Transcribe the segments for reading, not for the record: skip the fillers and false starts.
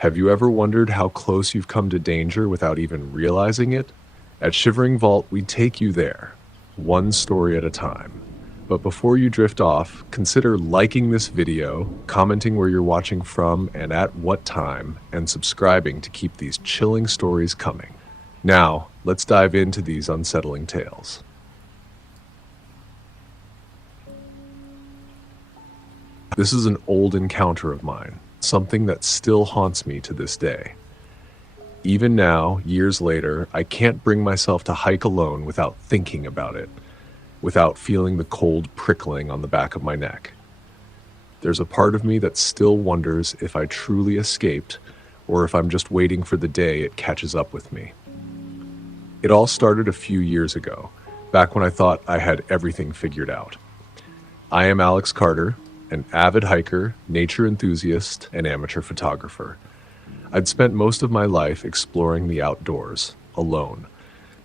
Have you ever wondered how close you've come to danger without even realizing it? At Shivering Vault, we take you there, one story at a time. But before you drift off, consider liking this video, commenting where you're watching from and at what time, and subscribing to keep these chilling stories coming. Now, let's dive into these unsettling tales. This is an old encounter of mine, something that still haunts me to this day. Even now, years later, I can't bring myself to hike alone without thinking about it, without feeling the cold prickling on the back of my neck. There's a part of me that still wonders if I truly escaped, or if I'm just waiting for the day it catches up with me. It all started a few years ago, back when I thought I had everything figured out. I am Alex Carter, an avid hiker, nature enthusiast, and amateur photographer. I'd spent most of my life exploring the outdoors, alone.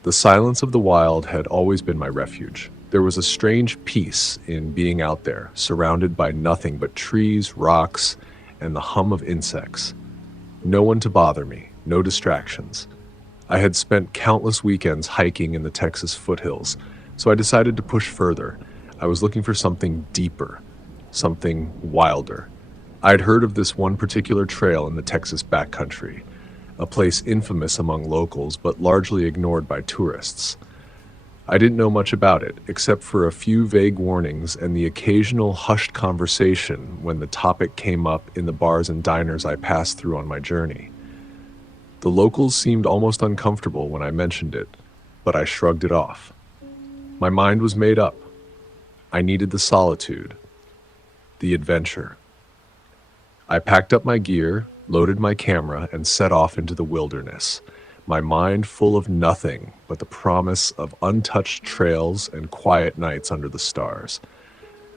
The silence of the wild had always been my refuge. There was a strange peace in being out there, surrounded by nothing but trees, rocks, and the hum of insects. No one to bother me, no distractions. I had spent countless weekends hiking in the Texas foothills, so I decided to push further. I was looking for something deeper, something wilder. I'd heard of this one particular trail in the Texas backcountry, a place infamous among locals but largely ignored by tourists. I didn't know much about it, except for a few vague warnings and the occasional hushed conversation when the topic came up in the bars and diners I passed through on my journey. The locals seemed almost uncomfortable when I mentioned it, but I shrugged it off. My mind was made up. I needed the solitude, the adventure. I packed up my gear, loaded my camera, and set off into the wilderness, my mind full of nothing but the promise of untouched trails and quiet nights under the stars.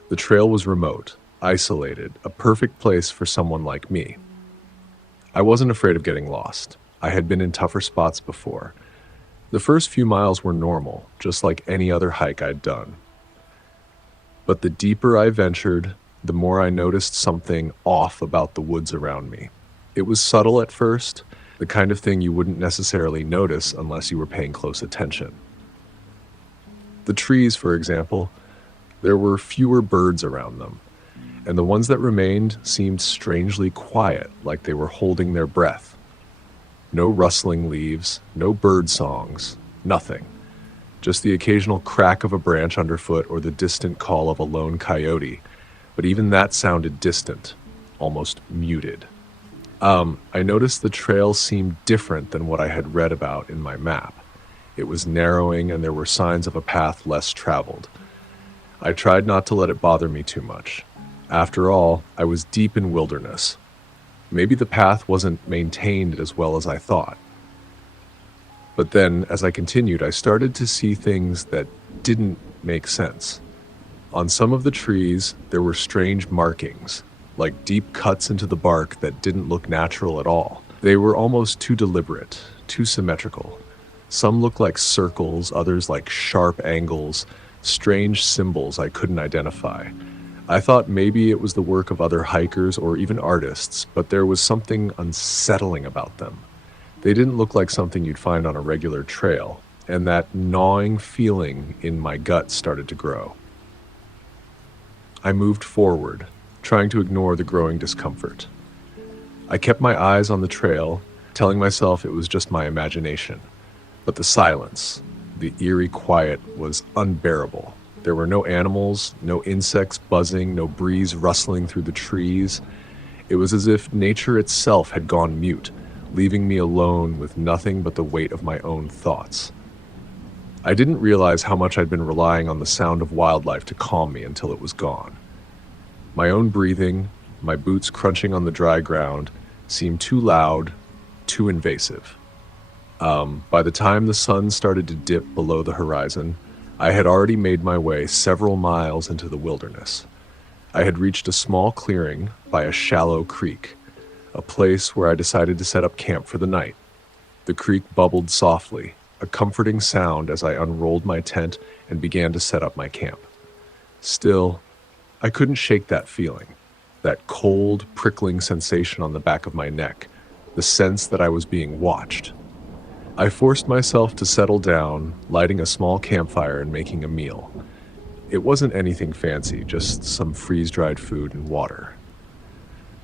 The trail was remote, isolated, a perfect place for someone like me. I wasn't afraid of getting lost. I had been in tougher spots before. The first few miles were normal, just like any other hike I'd done. But the deeper I ventured, the more I noticed something off about the woods around me. It was subtle at first, the kind of thing you wouldn't necessarily notice unless you were paying close attention. The trees, for example, there were fewer birds around them, and the ones that remained seemed strangely quiet, like they were holding their breath. No rustling leaves, no bird songs, nothing. Just the occasional crack of a branch underfoot or the distant call of a lone coyote. But even that sounded distant, almost muted. I noticed the trail seemed different than what I had read about in my map. It was narrowing and there were signs of a path less traveled. I tried not to let it bother me too much. After all, I was deep in wilderness. Maybe the path wasn't maintained as well as I thought. But then, as I continued, I started to see things that didn't make sense. On some of the trees, there were strange markings, like deep cuts into the bark that didn't look natural at all. They were almost too deliberate, too symmetrical. Some looked like circles, others like sharp angles, strange symbols I couldn't identify. I thought maybe it was the work of other hikers or even artists, but there was something unsettling about them. They didn't look like something you'd find on a regular trail, and that gnawing feeling in my gut started to grow. I moved forward, trying to ignore the growing discomfort. I kept my eyes on the trail, telling myself it was just my imagination. But the silence, the eerie quiet, was unbearable. There were no animals, no insects buzzing, no breeze rustling through the trees. It was as if nature itself had gone mute, leaving me alone with nothing but the weight of my own thoughts. I didn't realize how much I'd been relying on the sound of wildlife to calm me until it was gone. My own breathing, my boots crunching on the dry ground, seemed too loud, too invasive. By the time the sun started to dip below the horizon, I had already made my way several miles into the wilderness. I had reached a small clearing by a shallow creek, a place where I decided to set up camp for the night. The creek bubbled softly, a comforting sound as I unrolled my tent and began to set up my camp. Still, I couldn't shake that feeling, that cold, prickling sensation on the back of my neck. the sense that I was being watched. I forced myself to settle down, lighting a small campfire and making a meal. It wasn't anything fancy, just some freeze-dried food and water.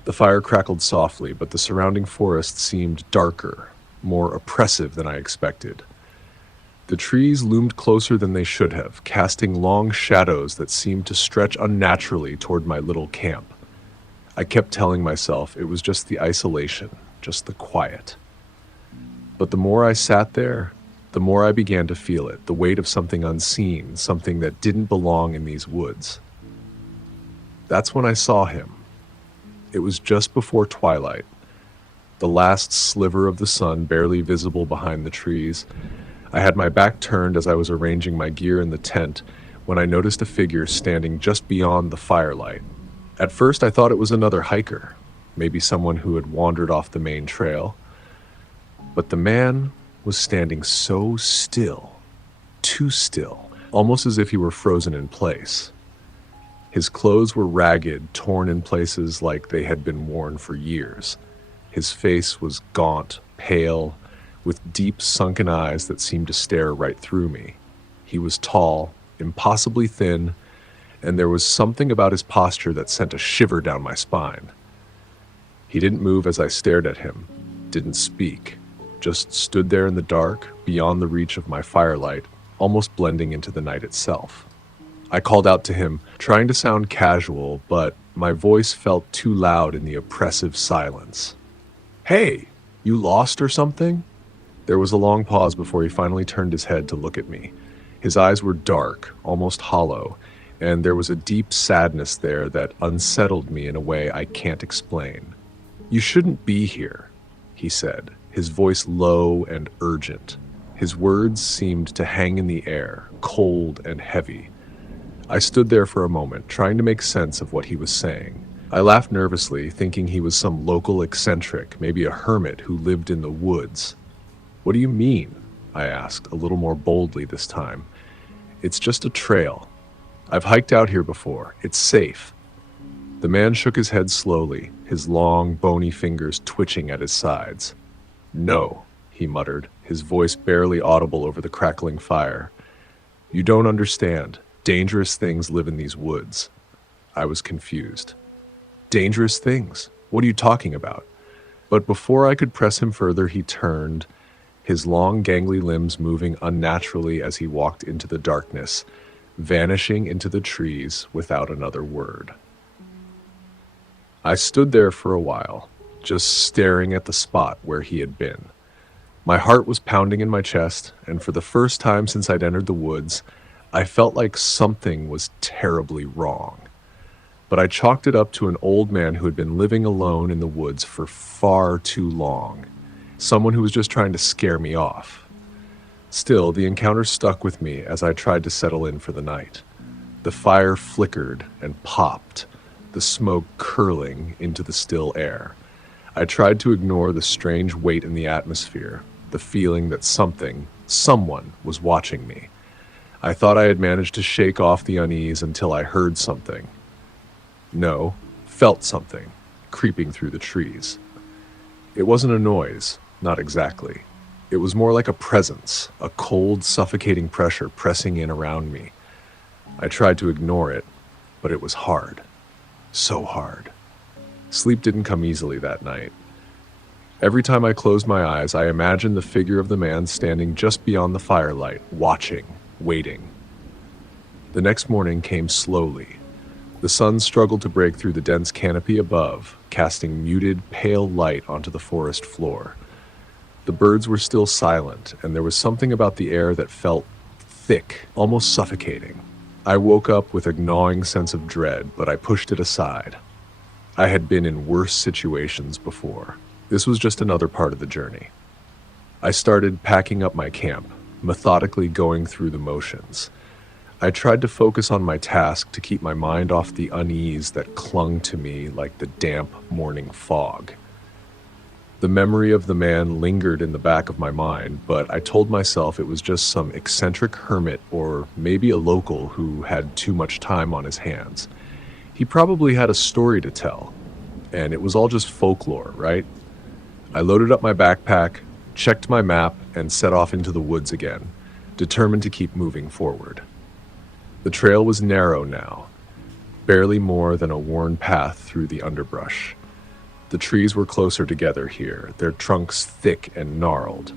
The fire crackled softly, but the surrounding forest seemed darker, more oppressive than I expected. The trees loomed closer than they should have, casting long shadows that seemed to stretch unnaturally toward my little camp. I kept telling myself it was just the isolation, just the quiet. But the more I sat there, the more I began to feel it, the weight of something unseen, something that didn't belong in these woods. That's when I saw him. It was just before twilight, the last sliver of the sun barely visible behind the trees. I had my back turned as I was arranging my gear in the tent when I noticed a figure standing just beyond the firelight. At first, I thought it was another hiker, maybe someone who had wandered off the main trail. But the man was standing so still, too still, almost as if he were frozen in place. His clothes were ragged, torn in places like they had been worn for years. His face was gaunt, pale, with deep sunken eyes that seemed to stare right through me. He was tall, impossibly thin, and there was something about his posture that sent a shiver down my spine. He didn't move as I stared at him, didn't speak, just stood there in the dark, beyond the reach of my firelight, almost blending into the night itself. I called out to him, trying to sound casual, but my voice felt too loud in the oppressive silence. "Hey, you lost or something?" There was a long pause before he finally turned his head to look at me. His eyes were dark, almost hollow, and there was a deep sadness there that unsettled me in a way I can't explain. "You shouldn't be here," he said, his voice low and urgent. His words seemed to hang in the air, cold and heavy. I stood there for a moment, trying to make sense of what he was saying. I laughed nervously, thinking he was some local eccentric, maybe a hermit who lived in the woods. "What do you mean?" I asked, a little more boldly this time. "It's just a trail. I've hiked out here before. It's safe." The man shook his head slowly, his long, bony fingers twitching at his sides. "No," he muttered, his voice barely audible over the crackling fire. "You don't understand. Dangerous things live in these woods." I was confused. "Dangerous things? What are you talking about?" But before I could press him further, he turned, his long, gangly limbs moving unnaturally as he walked into the darkness, vanishing into the trees without another word. I stood there for a while, just staring at the spot where he had been. My heart was pounding in my chest, and for the first time since I'd entered the woods, I felt like something was terribly wrong. But I chalked it up to an old man who had been living alone in the woods for far too long. Someone who was just trying to scare me off. Still, the encounter stuck with me as I tried to settle in for the night. The fire flickered and popped, the smoke curling into the still air. I tried to ignore the strange weight in the atmosphere, the feeling that someone was watching me. I thought I had managed to shake off the unease until I heard something. No, felt something, creeping through the trees. It wasn't a noise, not exactly. It was more like a presence, a cold, suffocating pressure pressing in around me. I tried to ignore it, but it was hard. So hard. Sleep didn't come easily that night. Every time I closed my eyes, I imagined the figure of the man standing just beyond the firelight, watching, waiting. The next morning came slowly. The sun struggled to break through the dense canopy above, casting muted, pale light onto the forest floor. The birds were still silent, and there was something about the air that felt thick, almost suffocating. I woke up with a gnawing sense of dread, but I pushed it aside. I had been in worse situations before. This was just another part of the journey. I started packing up my camp, methodically going through the motions. I tried to focus on my task to keep my mind off the unease that clung to me like the damp morning fog. The memory of the man lingered in the back of my mind, but I told myself it was just some eccentric hermit or maybe a local who had too much time on his hands. He probably had a story to tell, and it was all just folklore, right? I loaded up my backpack, checked my map, and set off into the woods again, determined to keep moving forward. The trail was narrow now, barely more than a worn path through the underbrush. The trees were closer together here, their trunks thick and gnarled,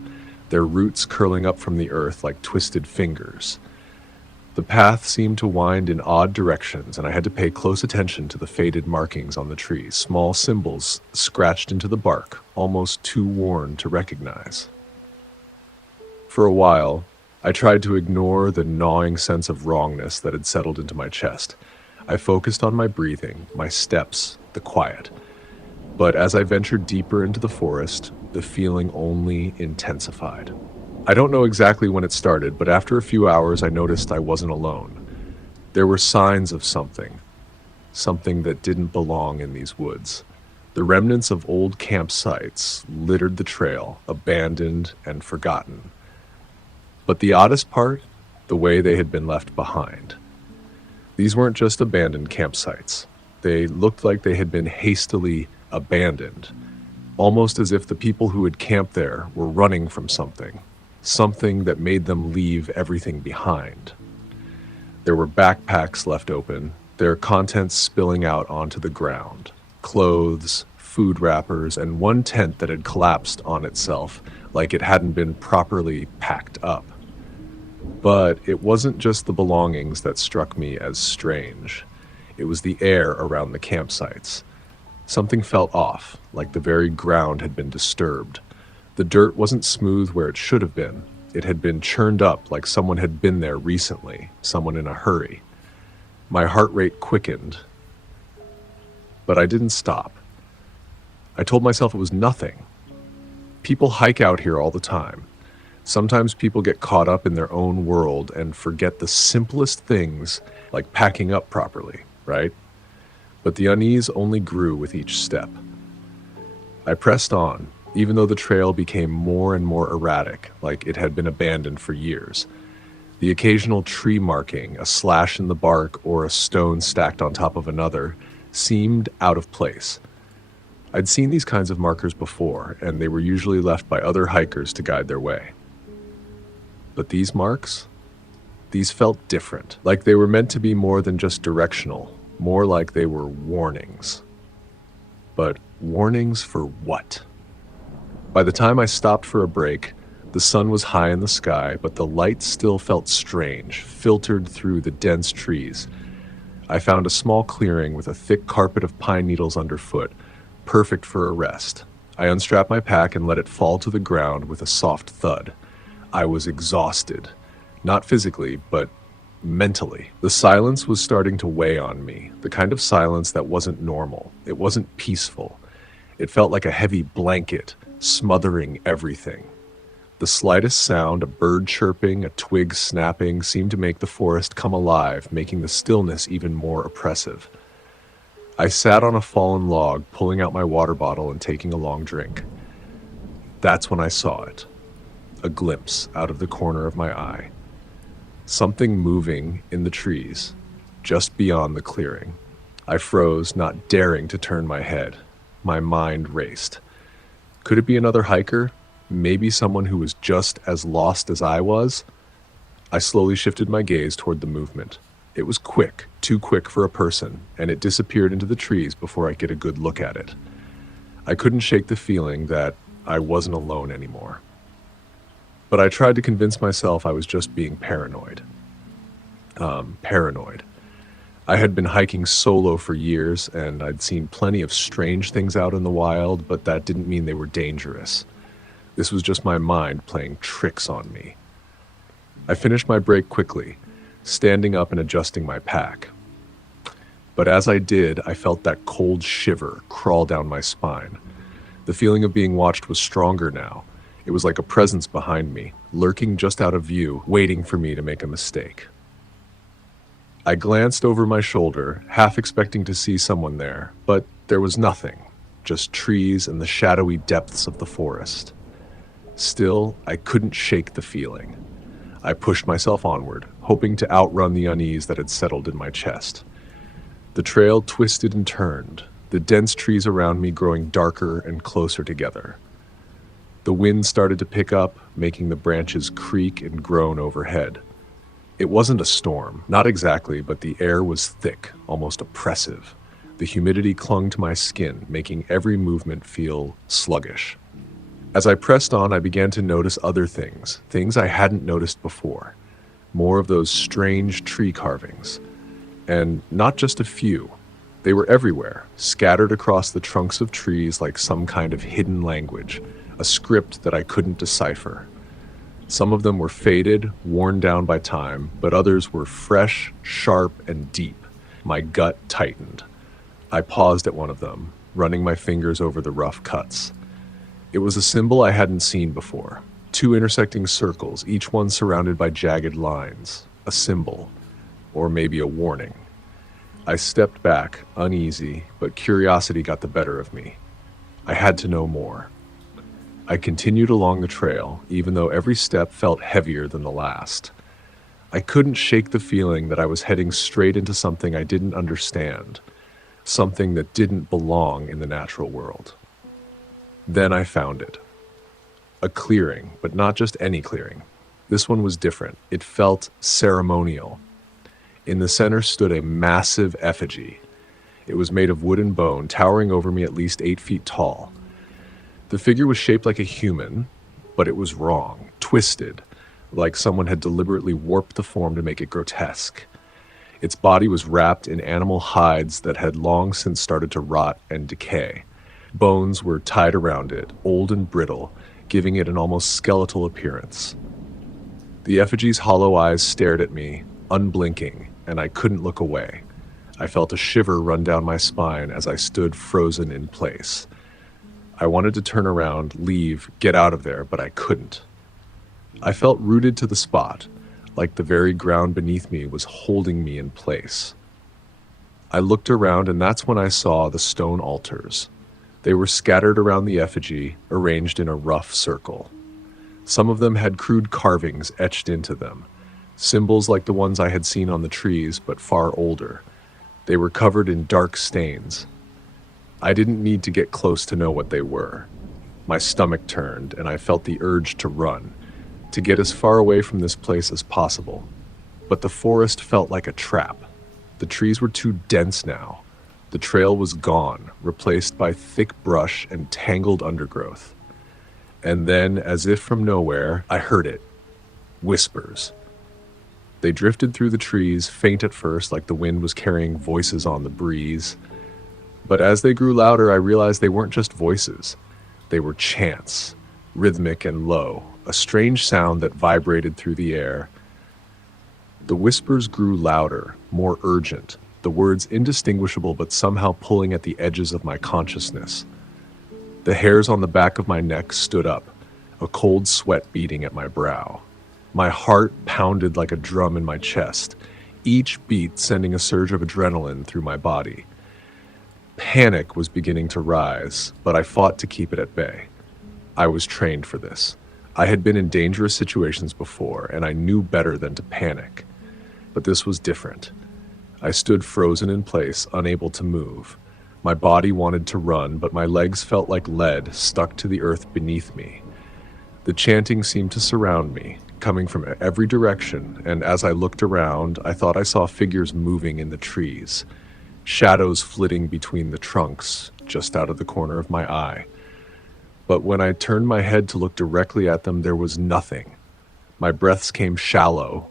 their roots curling up from the earth like twisted fingers. The path seemed to wind in odd directions, and I had to pay close attention to the faded markings on the trees, small symbols scratched into the bark, almost too worn to recognize. For a while, I tried to ignore the gnawing sense of wrongness that had settled into my chest. I focused on my breathing, my steps, the quiet. But as I ventured deeper into the forest, the feeling only intensified. I don't know exactly when it started, but after a few hours I noticed I wasn't alone. There were signs of something that didn't belong in these woods. The remnants of old campsites littered the trail, abandoned and forgotten. But the oddest part, the way they had been left behind. These weren't just abandoned campsites. They looked like they had been hastily abandoned, almost as if the people who had camped there were running from something that made them leave everything behind. There were backpacks left open, their contents spilling out onto the ground. Clothes, food wrappers, and one tent that had collapsed on itself like it hadn't been properly packed up. But it wasn't just the belongings that struck me as strange. It was the air around the campsites. Something felt off, like the very ground had been disturbed. The dirt wasn't smooth where it should have been. It had been churned up like someone had been there recently, someone in a hurry. My heart rate quickened, but I didn't stop. I told myself it was nothing. People hike out here all the time. Sometimes people get caught up in their own world and forget the simplest things, like packing up properly, right? But the unease only grew with each step. I pressed on, even though the trail became more and more erratic, like it had been abandoned for years. The occasional tree marking, a slash in the bark, or a stone stacked on top of another, seemed out of place. I'd seen these kinds of markers before, and they were usually left by other hikers to guide their way. But these marks? These felt different, like they were meant to be more than just directional, more like they were warnings. But warnings for what? By the time I stopped for a break, the sun was high in the sky, but the light still felt strange, filtered through the dense trees. I found a small clearing with a thick carpet of pine needles underfoot, perfect for a rest. I unstrapped my pack and let it fall to the ground with a soft thud. I was exhausted, not physically, but mentally. The silence was starting to weigh on me, the kind of silence that wasn't normal. It wasn't peaceful. It felt like a heavy blanket, smothering everything. The slightest sound, a bird chirping, a twig snapping, seemed to make the forest come alive, making the stillness even more oppressive. I sat on a fallen log, pulling out my water bottle and taking a long drink. That's when I saw it. A glimpse out of the corner of my eye. Something moving in the trees, just beyond the clearing. I froze, not daring to turn my head. My mind raced. Could it be another hiker? Maybe someone who was just as lost as I was? I slowly shifted my gaze toward the movement. It was quick, too quick for a person, and it disappeared into the trees before I could get a good look at it. I couldn't shake the feeling that I wasn't alone anymore. But I tried to convince myself I was just being paranoid. I had been hiking solo for years, and I'd seen plenty of strange things out in the wild, but that didn't mean they were dangerous. This was just my mind playing tricks on me. I finished my break quickly, standing up and adjusting my pack. But as I did, I felt that cold shiver crawl down my spine. The feeling of being watched was stronger now. It was like a presence behind me, lurking just out of view, waiting for me to make a mistake. I glanced over my shoulder, half expecting to see someone there, but there was nothing, just trees and the shadowy depths of the forest. Still, I couldn't shake the feeling. I pushed myself onward, hoping to outrun the unease that had settled in my chest. The trail twisted and turned, the dense trees around me growing darker and closer together. The wind started to pick up, making the branches creak and groan overhead. It wasn't a storm, not exactly, but the air was thick, almost oppressive. The humidity clung to my skin, making every movement feel sluggish. As I pressed on, I began to notice other things I hadn't noticed before. More of those strange tree carvings. And not just a few. They were everywhere, scattered across the trunks of trees like some kind of hidden language, a script that I couldn't decipher. Some of them were faded, worn down by time, but others were fresh, sharp, and deep. My gut tightened. I paused at one of them, running my fingers over the rough cuts. It was a symbol I hadn't seen before. Two intersecting circles, each one surrounded by jagged lines. A symbol, or maybe a warning. I stepped back, uneasy, but curiosity got the better of me. I had to know more. I continued along the trail, even though every step felt heavier than the last. I couldn't shake the feeling that I was heading straight into something I didn't understand, something that didn't belong in the natural world. Then I found it. A clearing, but not just any clearing. This one was different. It felt ceremonial. In the center stood a massive effigy. It was made of wood and bone, towering over me at least 8 feet tall. The figure was shaped like a human, but it was wrong, twisted, like someone had deliberately warped the form to make it grotesque. Its body was wrapped in animal hides that had long since started to rot and decay. Bones were tied around it, old and brittle, giving it an almost skeletal appearance. The effigy's hollow eyes stared at me, unblinking, and I couldn't look away. I felt a shiver run down my spine as I stood frozen in place. I wanted to turn around, leave, get out of there, but I couldn't. I felt rooted to the spot, like the very ground beneath me was holding me in place. I looked around, and that's when I saw the stone altars. They were scattered around the effigy, arranged in a rough circle. Some of them had crude carvings etched into them, symbols like the ones I had seen on the trees, but far older. They were covered in dark stains. I didn't need to get close to know what they were. My stomach turned, and I felt the urge to run, to get as far away from this place as possible. But the forest felt like a trap. The trees were too dense now. The trail was gone, replaced by thick brush and tangled undergrowth. And then, as if from nowhere, I heard it. Whispers. They drifted through the trees, faint at first, like the wind was carrying voices on the breeze. But as they grew louder, I realized they weren't just voices. They were chants, rhythmic and low, a strange sound that vibrated through the air. The whispers grew louder, more urgent, the words indistinguishable but somehow pulling at the edges of my consciousness. The hairs on the back of my neck stood up, a cold sweat beating at my brow. My heart pounded like a drum in my chest, each beat sending a surge of adrenaline through my body. Panic was beginning to rise, but I fought to keep it at bay. I was trained for this. I had been in dangerous situations before, and I knew better than to panic. But this was different. I stood frozen in place, unable to move. My body wanted to run, but my legs felt like lead stuck to the earth beneath me. The chanting seemed to surround me, coming from every direction, and as I looked around, I thought I saw figures moving in the trees. Shadows flitting between the trunks, just out of the corner of my eye. But when I turned my head to look directly at them, there was nothing. My breaths came shallow,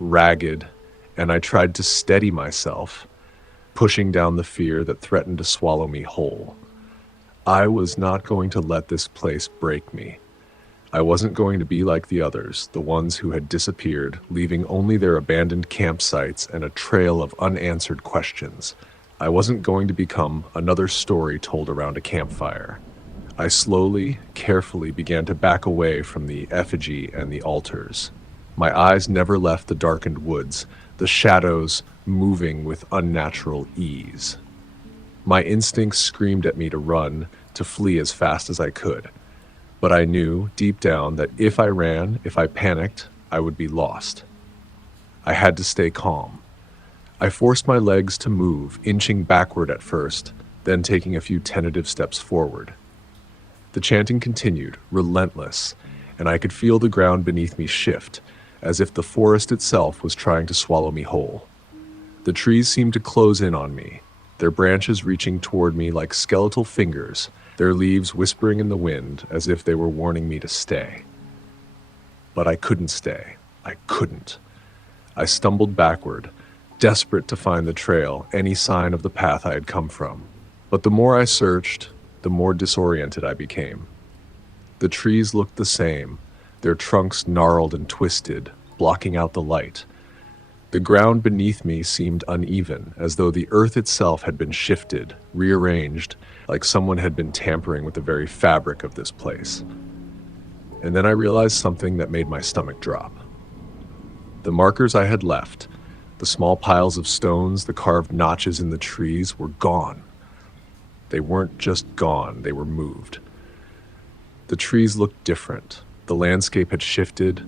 ragged, and I tried to steady myself, pushing down the fear that threatened to swallow me whole. I was not going to let this place break me. I wasn't going to be like the others, the ones who had disappeared, leaving only their abandoned campsites and a trail of unanswered questions. I wasn't going to become another story told around a campfire. I slowly, carefully began to back away from the effigy and the altars. My eyes never left the darkened woods, the shadows moving with unnatural ease. My instincts screamed at me to run, to flee as fast as I could. But I knew, deep down, that if I ran, if I panicked, I would be lost. I had to stay calm. I forced my legs to move, inching backward at first, then taking a few tentative steps forward. The chanting continued, relentless, and I could feel the ground beneath me shift, as if the forest itself was trying to swallow me whole. The trees seemed to close in on me, their branches reaching toward me like skeletal fingers, their leaves whispering in the wind as if they were warning me to stay. But I couldn't stay. I couldn't. I stumbled backward, desperate to find the trail, any sign of the path I had come from. But the more I searched, the more disoriented I became. The trees looked the same, their trunks gnarled and twisted, blocking out the light. The ground beneath me seemed uneven, as though the earth itself had been shifted, rearranged, like someone had been tampering with the very fabric of this place. And then I realized something that made my stomach drop. The markers I had left, the small piles of stones, the carved notches in the trees, were gone. They weren't just gone, they were moved. The trees looked different. The landscape had shifted.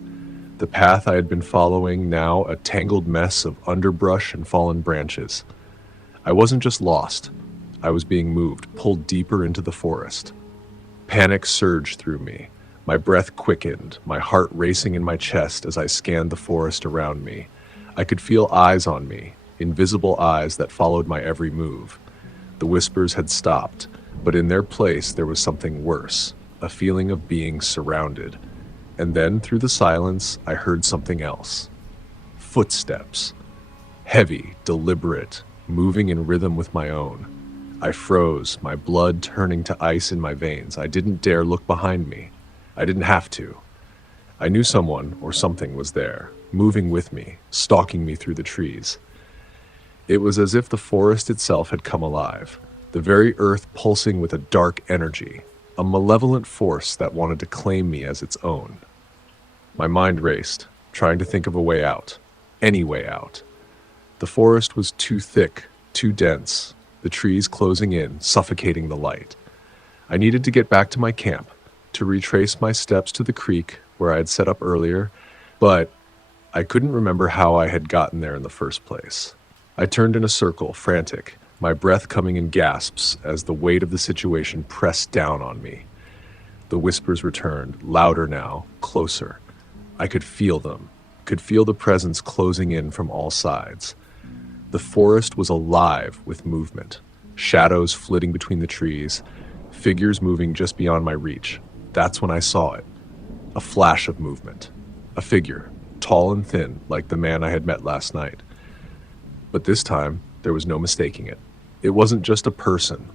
The path I had been following, now a tangled mess of underbrush and fallen branches. I wasn't just lost. I was being moved, pulled deeper into the forest. Panic surged through me. My breath quickened, my heart racing in my chest as I scanned the forest around me. I could feel eyes on me, invisible eyes that followed my every move. The whispers had stopped, but in their place there was something worse, a feeling of being surrounded. And then, through the silence, I heard something else. Footsteps. Heavy, deliberate, moving in rhythm with my own. I froze, my blood turning to ice in my veins. I didn't dare look behind me. I didn't have to. I knew someone or something was there, moving with me, stalking me through the trees. It was as if the forest itself had come alive, the very earth pulsing with a dark energy, a malevolent force that wanted to claim me as its own. My mind raced, trying to think of a way out, any way out. The forest was too thick, too dense, the trees closing in, suffocating the light. I needed to get back to my camp, to retrace my steps to the creek where I had set up earlier, but I couldn't remember how I had gotten there in the first place. I turned in a circle, frantic, my breath coming in gasps as the weight of the situation pressed down on me. The whispers returned, louder now, closer. I could feel them, could feel the presence closing in from all sides. The forest was alive with movement, shadows flitting between the trees, figures moving just beyond my reach. That's when I saw it. A flash of movement. A figure, tall and thin, like the man I had met last night. But this time, there was no mistaking it. It wasn't just a person.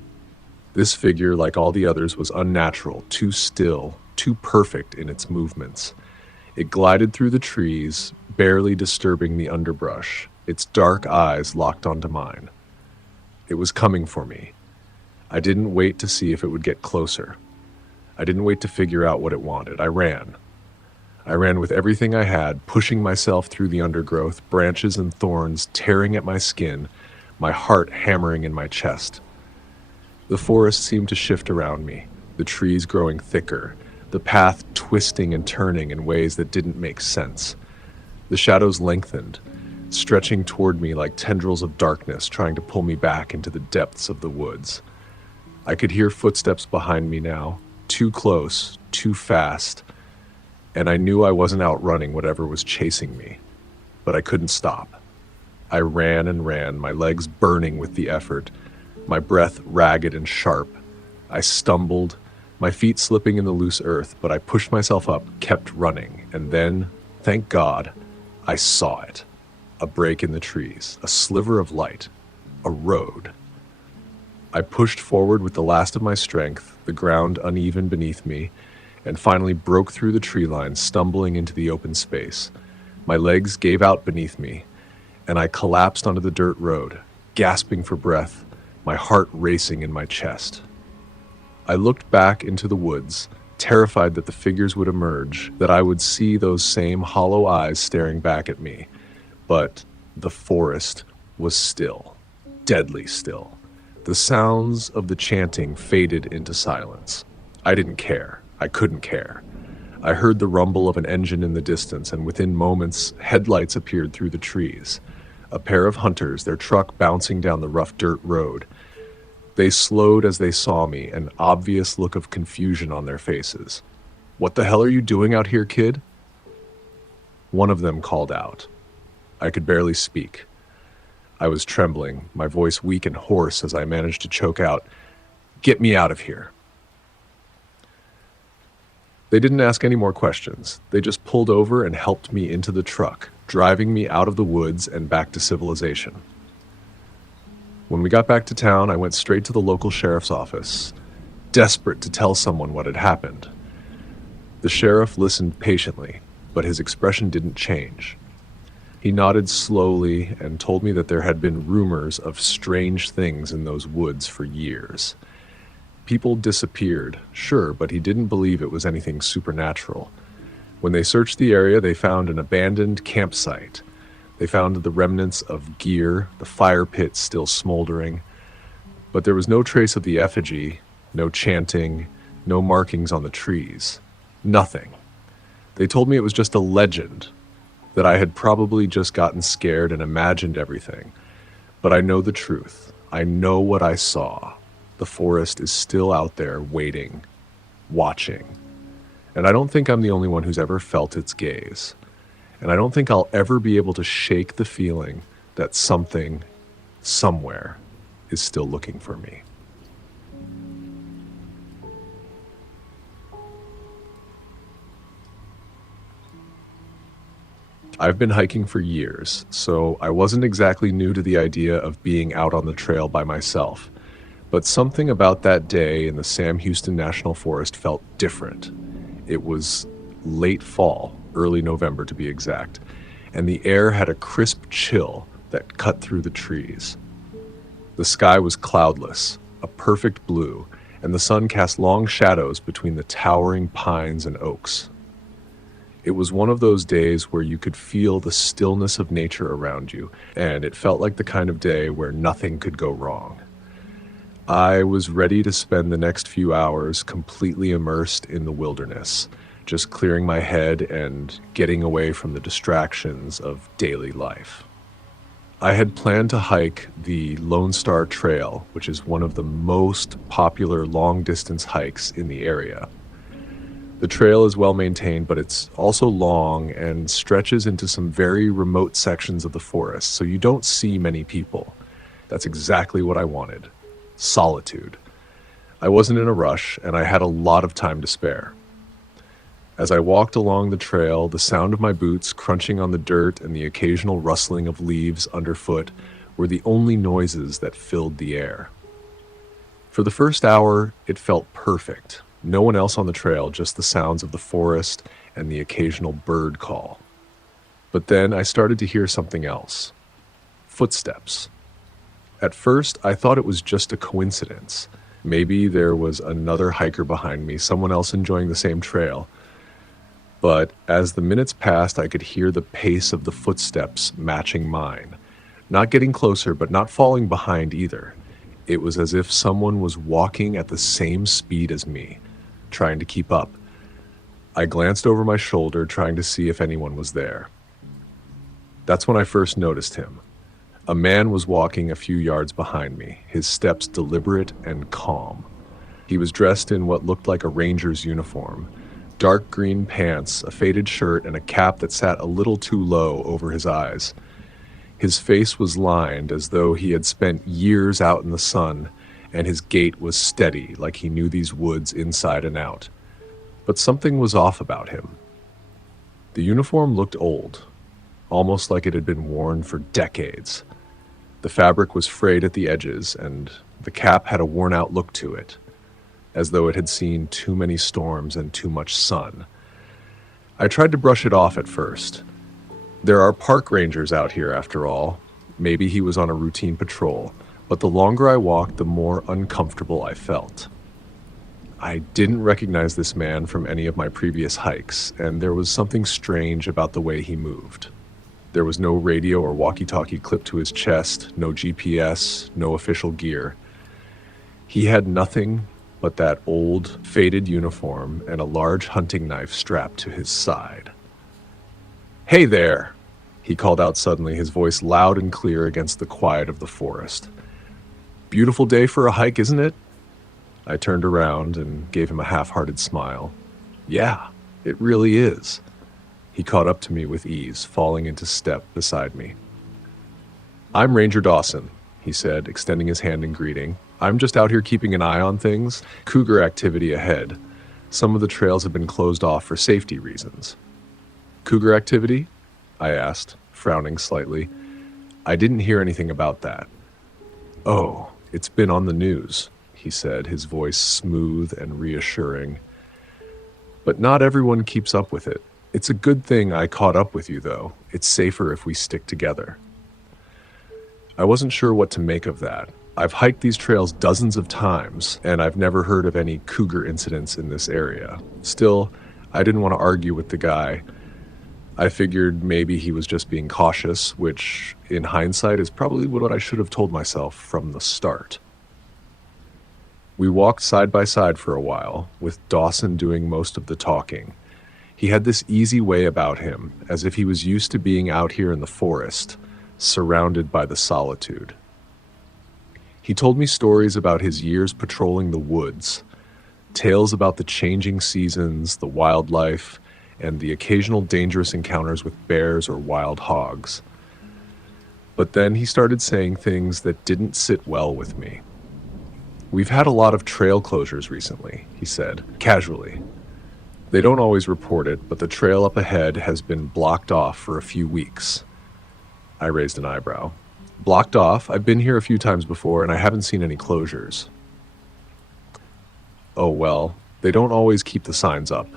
This figure, like all the others, was unnatural, too still, too perfect in its movements. It glided through the trees, barely disturbing the underbrush, its dark eyes locked onto mine. It was coming for me. I didn't wait to see if it would get closer. I didn't wait to figure out what it wanted. I ran. I ran with everything I had, pushing myself through the undergrowth, branches and thorns tearing at my skin, my heart hammering in my chest. The forest seemed to shift around me, the trees growing thicker, the path twisting and turning in ways that didn't make sense. The shadows lengthened, stretching toward me like tendrils of darkness trying to pull me back into the depths of the woods. I could hear footsteps behind me now, too close, too fast, and I knew I wasn't outrunning whatever was chasing me, but I couldn't stop. I ran and ran, my legs burning with the effort, my breath ragged and sharp. I stumbled, my feet slipping in the loose earth, but I pushed myself up, kept running, and then, thank God, I saw it. A break in the trees, a sliver of light, a road. I pushed forward with the last of my strength, the ground uneven beneath me, and finally broke through the tree line, stumbling into the open space. My legs gave out beneath me, and I collapsed onto the dirt road, gasping for breath, my heart racing in my chest. I looked back into the woods, terrified that the figures would emerge, that I would see those same hollow eyes staring back at me. But the forest was still, deadly still. The sounds of the chanting faded into silence. I didn't care. I couldn't care. I heard the rumble of an engine in the distance, and within moments, headlights appeared through the trees. A pair of hunters, their truck bouncing down the rough dirt road. They slowed as they saw me, an obvious look of confusion on their faces. "What the hell are you doing out here, kid?" One of them called out. I could barely speak. I was trembling, my voice weak and hoarse as I managed to choke out, "Get me out of here." They didn't ask any more questions. They just pulled over and helped me into the truck, driving me out of the woods and back to civilization. When we got back to town, I went straight to the local sheriff's office, desperate to tell someone what had happened. The sheriff listened patiently, but his expression didn't change. He nodded slowly and told me that there had been rumors of strange things in those woods for years. People disappeared, sure, but he didn't believe it was anything supernatural. When they searched the area, they found an abandoned campsite. They found the remnants of gear, the fire pit still smoldering, but there was no trace of the effigy, no chanting, no markings on the trees. Nothing. They told me it was just a legend, that I had probably just gotten scared and imagined everything. But I know the truth. I know what I saw. The forest is still out there waiting, watching. And I don't think I'm the only one who's ever felt its gaze. And I don't think I'll ever be able to shake the feeling that something, somewhere, is still looking for me. I've been hiking for years, so I wasn't exactly new to the idea of being out on the trail by myself. But something about that day in the Sam Houston National Forest felt different. It was late fall, early November to be exact, and the air had a crisp chill that cut through the trees. The sky was cloudless, a perfect blue, and the sun cast long shadows between the towering pines and oaks. It was one of those days where you could feel the stillness of nature around you, and it felt like the kind of day where nothing could go wrong. I was ready to spend the next few hours completely immersed in the wilderness, just clearing my head and getting away from the distractions of daily life. I had planned to hike the Lone Star Trail, which is one of the most popular long-distance hikes in the area. The trail is well maintained, but it's also long and stretches into some very remote sections of the forest, so you don't see many people. That's exactly what I wanted. Solitude. I wasn't in a rush, and I had a lot of time to spare. As I walked along the trail, the sound of my boots crunching on the dirt and the occasional rustling of leaves underfoot were the only noises that filled the air. For the first hour, it felt perfect. No one else on the trail, just the sounds of the forest and the occasional bird call. But then I started to hear something else. Footsteps. At first, I thought it was just a coincidence. Maybe there was another hiker behind me, someone else enjoying the same trail. But as the minutes passed, I could hear the pace of the footsteps matching mine. Not getting closer, but not falling behind either. It was as if someone was walking at the same speed as me, trying to keep up. I glanced over my shoulder, trying to see if anyone was there. That's when I first noticed him. A man was walking a few yards behind me, his steps deliberate and calm. He was dressed in what looked like a ranger's uniform, dark green pants, a faded shirt, and a cap that sat a little too low over his eyes. His face was lined as though he had spent years out in the sun, and his gait was steady, like he knew these woods inside and out. But something was off about him. The uniform looked old, almost like it had been worn for decades. The fabric was frayed at the edges, and the cap had a worn-out look to it, as though it had seen too many storms and too much sun. I tried to brush it off at first. There are park rangers out here, after all. Maybe he was on a routine patrol, but the longer I walked, the more uncomfortable I felt. I didn't recognize this man from any of my previous hikes, and there was something strange about the way he moved. There was no radio or walkie-talkie clipped to his chest, no GPS, no official gear. He had nothing but that old, faded uniform and a large hunting knife strapped to his side. "Hey there!" he called out suddenly, his voice loud and clear against the quiet of the forest. Beautiful day for a hike, isn't it? I turned around and gave him a half-hearted smile. Yeah, it really is. He caught up to me with ease, falling into step beside me. I'm Ranger Dawson, he said, extending his hand in greeting. I'm just out here keeping an eye on things. Cougar activity ahead. Some of the trails have been closed off for safety reasons. Cougar activity? I asked, frowning slightly. I didn't hear anything about that. Oh, it's been on the news, he said, his voice smooth and reassuring. But not everyone keeps up with it. It's a good thing I caught up with you, though. It's safer if we stick together. I wasn't sure what to make of that. I've hiked these trails dozens of times, and I've never heard of any cougar incidents in this area. Still, I didn't want to argue with the guy. I figured maybe he was just being cautious, which, in hindsight, is probably what I should have told myself from the start. We walked side by side for a while, with Dawson doing most of the talking. He had this easy way about him, as if he was used to being out here in the forest, surrounded by the solitude. He told me stories about his years patrolling the woods, tales about the changing seasons, the wildlife, and the occasional dangerous encounters with bears or wild hogs. But then he started saying things that didn't sit well with me. We've had a lot of trail closures recently, he said, casually. They don't always report it, but the trail up ahead has been blocked off for a few weeks. I raised an eyebrow. Blocked off? I've been here a few times before, and I haven't seen any closures. Oh, well, they don't always keep the signs up,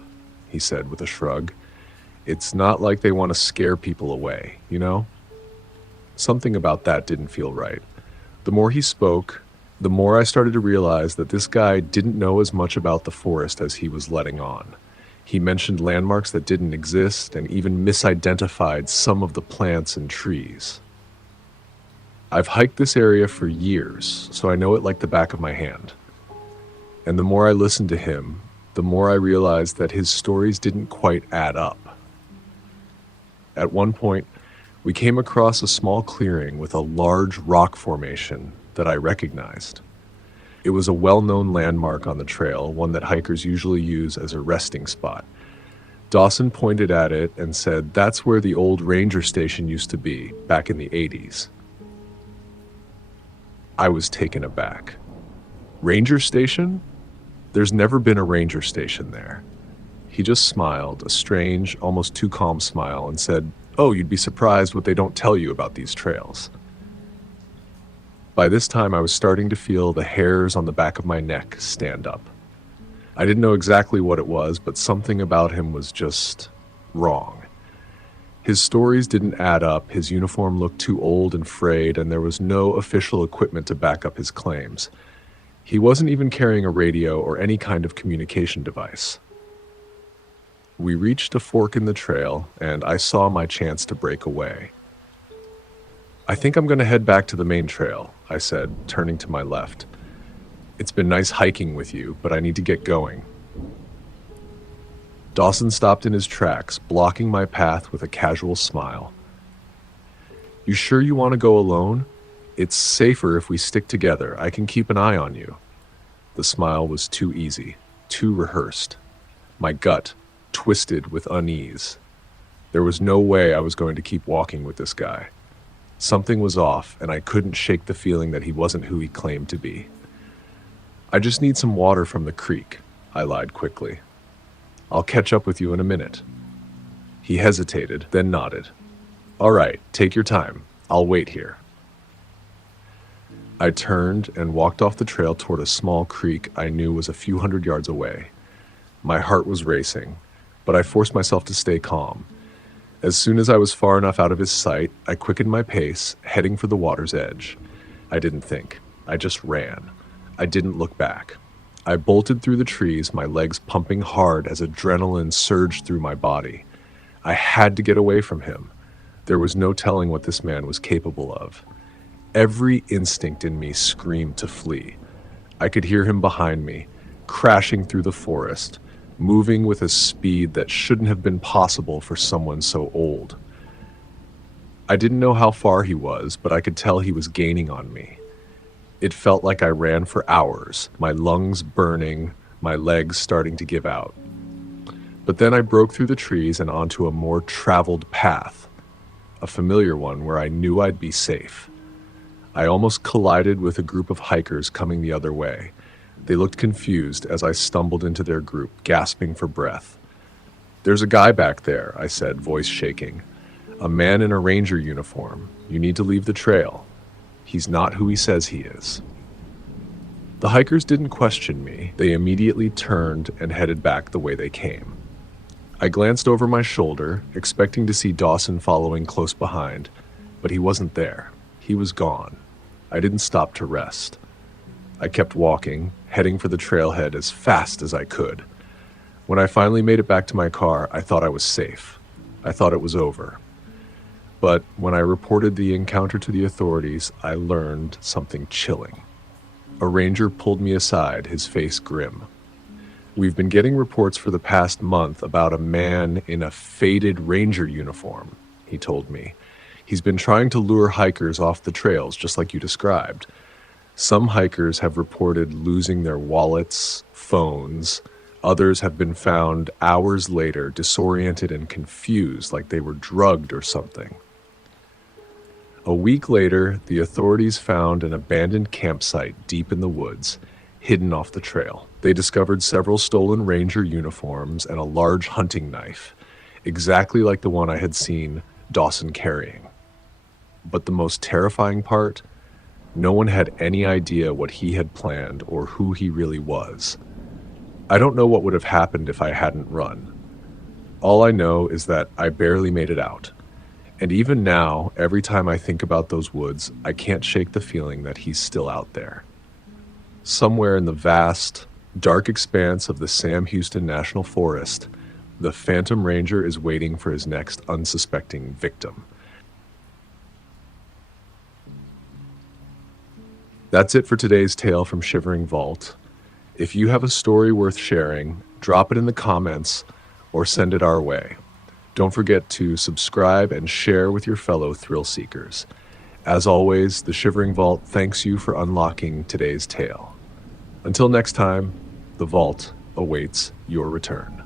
he said with a shrug. It's not like they want to scare people away, you know? Something about that didn't feel right. The more he spoke, the more I started to realize that this guy didn't know as much about the forest as he was letting on. He mentioned landmarks that didn't exist and even misidentified some of the plants and trees. I've hiked this area for years, so I know it like the back of my hand. And the more I listened to him, the more I realized that his stories didn't quite add up. At one point, we came across a small clearing with a large rock formation that I recognized. It was a well-known landmark on the trail, one that hikers usually use as a resting spot. Dawson pointed at it and said that's where the old ranger station used to be, back in the 80s. I was taken aback. Ranger station? There's never been a ranger station there. He just smiled, a strange, almost too calm smile, and said, "Oh, you'd be surprised what they don't tell you about these trails." By this time, I was starting to feel the hairs on the back of my neck stand up. I didn't know exactly what it was, but something about him was just wrong. His stories didn't add up, his uniform looked too old and frayed, and there was no official equipment to back up his claims. He wasn't even carrying a radio or any kind of communication device. We reached a fork in the trail, and I saw my chance to break away. "I think I'm going to head back to the main trail," I said, turning to my left. "It's been nice hiking with you, but I need to get going." Dawson stopped in his tracks, blocking my path with a casual smile. "You sure you want to go alone? It's safer if we stick together. I can keep an eye on you." The smile was too easy, too rehearsed. My gut twisted with unease. There was no way I was going to keep walking with this guy. Something was off, and I couldn't shake the feeling that he wasn't who he claimed to be. "I just need some water from the creek," I lied quickly. "I'll catch up with you in a minute." He hesitated, then nodded. "All right, take your time. I'll wait here." I turned and walked off the trail toward a small creek I knew was a few hundred yards away. My heart was racing, but I forced myself to stay calm. As soon as I was far enough out of his sight, I quickened my pace, heading for the water's edge. I didn't think. I just ran. I didn't look back. I bolted through the trees, my legs pumping hard as adrenaline surged through my body. I had to get away from him. There was no telling what this man was capable of. Every instinct in me screamed to flee. I could hear him behind me, crashing through the forest, moving with a speed that shouldn't have been possible for someone so old. I didn't know how far he was, but I could tell he was gaining on me. It felt like I ran for hours, my lungs burning, my legs starting to give out. But then I broke through the trees and onto a more traveled path, a familiar one where I knew I'd be safe. I almost collided with a group of hikers coming the other way. They looked confused as I stumbled into their group, gasping for breath. "There's a guy back there," I said, voice shaking. "A man in a ranger uniform. You need to leave the trail. He's not who he says he is." The hikers didn't question me. They immediately turned and headed back the way they came. I glanced over my shoulder, expecting to see Dawson following close behind, but he wasn't there. He was gone. I didn't stop to rest. I kept walking, heading for the trailhead as fast as I could. When I finally made it back to my car, I thought I was safe. I thought it was over. But when I reported the encounter to the authorities, I learned something chilling. A ranger pulled me aside, his face grim. "We've been getting reports for the past month about a man in a faded ranger uniform," he told me. "He's been trying to lure hikers off the trails, just like you described. Some hikers have reported losing their wallets, phones. Others have been found hours later, disoriented and confused, like they were drugged or something." A week later, the authorities found an abandoned campsite deep in the woods, hidden off the trail. They discovered several stolen ranger uniforms and a large hunting knife, exactly like the one I had seen Dawson carrying. But the most terrifying part, no one had any idea what he had planned or who he really was. I don't know what would have happened if I hadn't run. All I know is that I barely made it out. And even now, every time I think about those woods, I can't shake the feeling that he's still out there. Somewhere in the vast, dark expanse of the Sam Houston National Forest, the Phantom Ranger is waiting for his next unsuspecting victim. That's it for today's tale from Shivering Vault. If you have a story worth sharing, drop it in the comments or send it our way. Don't forget to subscribe and share with your fellow thrill seekers. As always, the Shivering Vault thanks you for unlocking today's tale. Until next time, the Vault awaits your return.